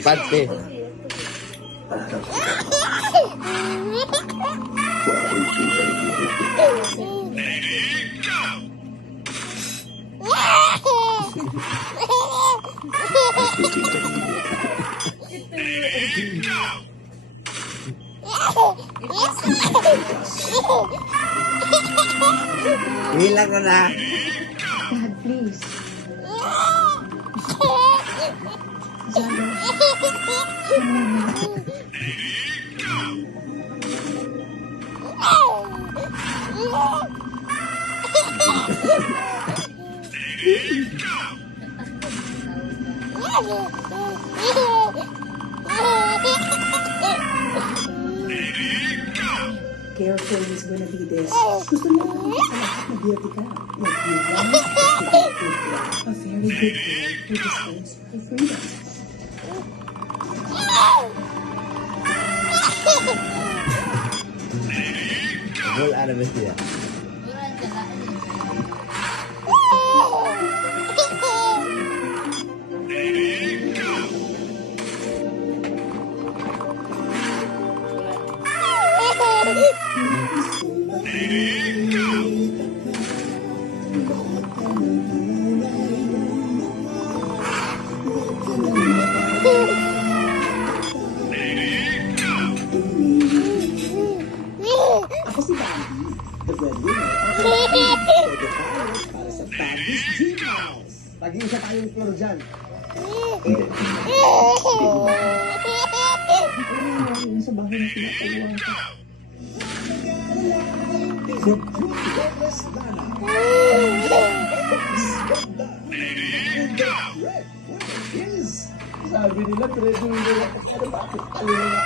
Pante. Hilang ko na. Dad, please. Zalo. Careful is gonna be this. Gusto mo naman sa lahat na beauty ka. Like you want a very good girl who decides for freedom. Gol ano ba siya? Ako si Bambi, the breadwinner of the family. Para sa Bambi's Dream House. Tag-iisa tayong floor dyan. Ayun sa bahay na pinapayuan ka. The Princess Nana. Ganda. And the breadwinner is... Sabi nila, breadwinner ako. Pero bakit? Ano na